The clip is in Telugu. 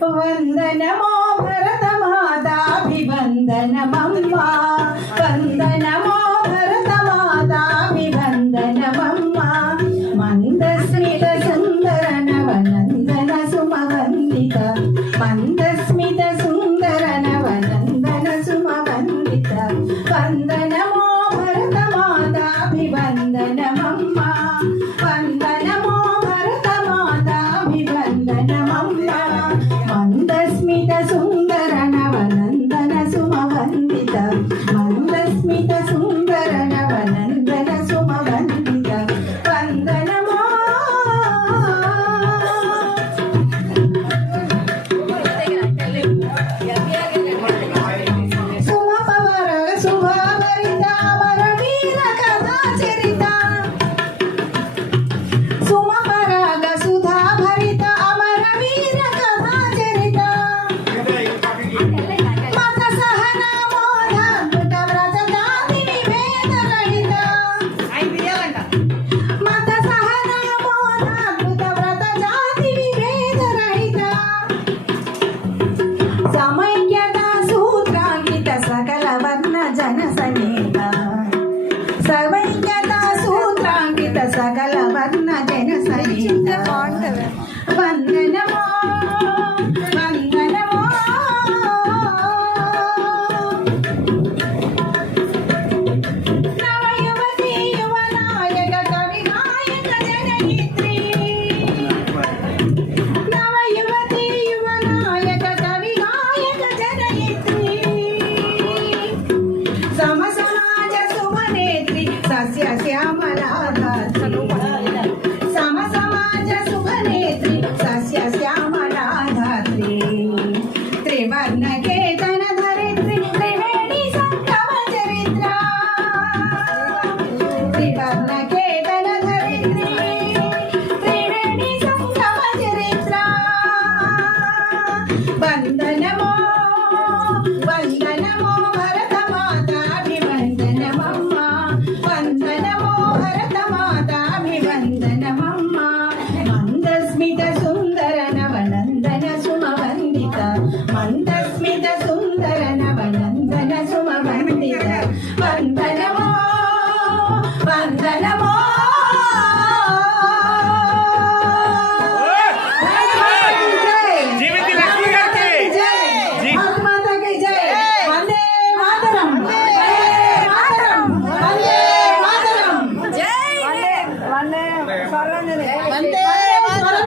వందనమో భరతమాతాభివందనమమ్మా వందనమో భరతమాతాభివందనమమ్మా మందస్మిత సుందర నవనందన సుమవందిత మందస్మిత సుందర నవనందన సుమవందిత వందనమో భరతమాతాభివందనమమ్మా వందనమో భరతమాతాభివందనమమ్మా మందస్మిత సుందర నవనందన సుమవందిత మందస్మిత సుందర నవనందన సుమవందిత వందనమో సుమపవర శుభావరిత అమరవీర కథా చరిత సుమపరాగ సుధాభరిత అమరవీర కథా చరిత మత సహనామోదాద్భుత వ్రత జాతి విభేద రహిత మత సహనామోదాద్భుత వ్రత జాతి విభేద రహిత సమైక్యత సూత్రాంకిత సకల వర్ణ జన సమేత సమైక్యత సూత్రాంకిత సకల వర్ణ జన సమేత వందనమో వందనమో నవయువతి యువనాయక కవి నాయక జనయిత్రి నవయువతి యువనాయక కవి నాయక జనయిత్రి సమసమాజ సుమనేత్రి సస్య శ్యామలాధాత్రి సమసమాజ సుమనేత్రి సస్య శ్యామ